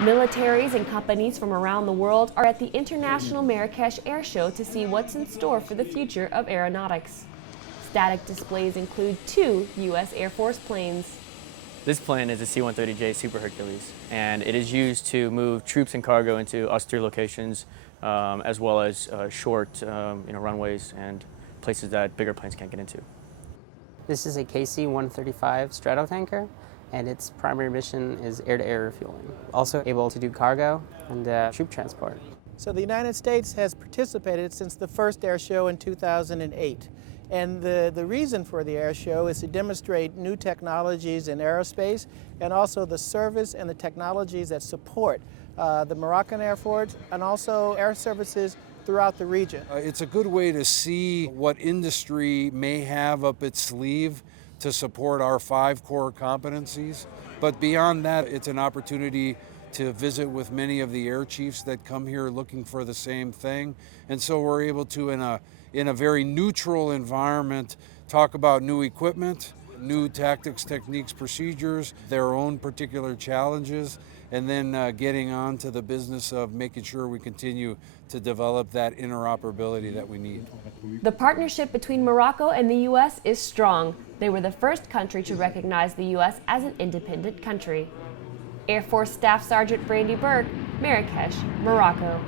Militaries and companies from around the world are at the International Marrakesh Air Show to see what's in store for the future of aeronautics. Static displays include 2 U.S. Air Force planes. This plane is a C-130J Super Hercules, and it is used to move troops and cargo into austere locations, as well as short runways and places that bigger planes can't get into. This is a KC-135 stratotanker, and its primary mission is air-to-air refueling. Also able to do cargo and troop transport. So the United States has participated since the first air show in 2008. And the reason for the air show is to demonstrate new technologies in aerospace and also the service and the technologies that support the Moroccan Air Force and also air services throughout the region. It's a good way to see what industry may have up its sleeve to support our 5 core competencies. But beyond that, it's an opportunity to visit with many of the air chiefs that come here looking for the same thing. And so we're able to, in a very neutral environment, talk about new equipment, new tactics, techniques, procedures, their own particular challenges, and then getting on to the business of making sure we continue to develop that interoperability that we need. The partnership between Morocco and the U.S. is strong. They were the first country to recognize the U.S. as an independent country. Air Force Staff Sergeant Brandy Burke, Marrakesh, Morocco.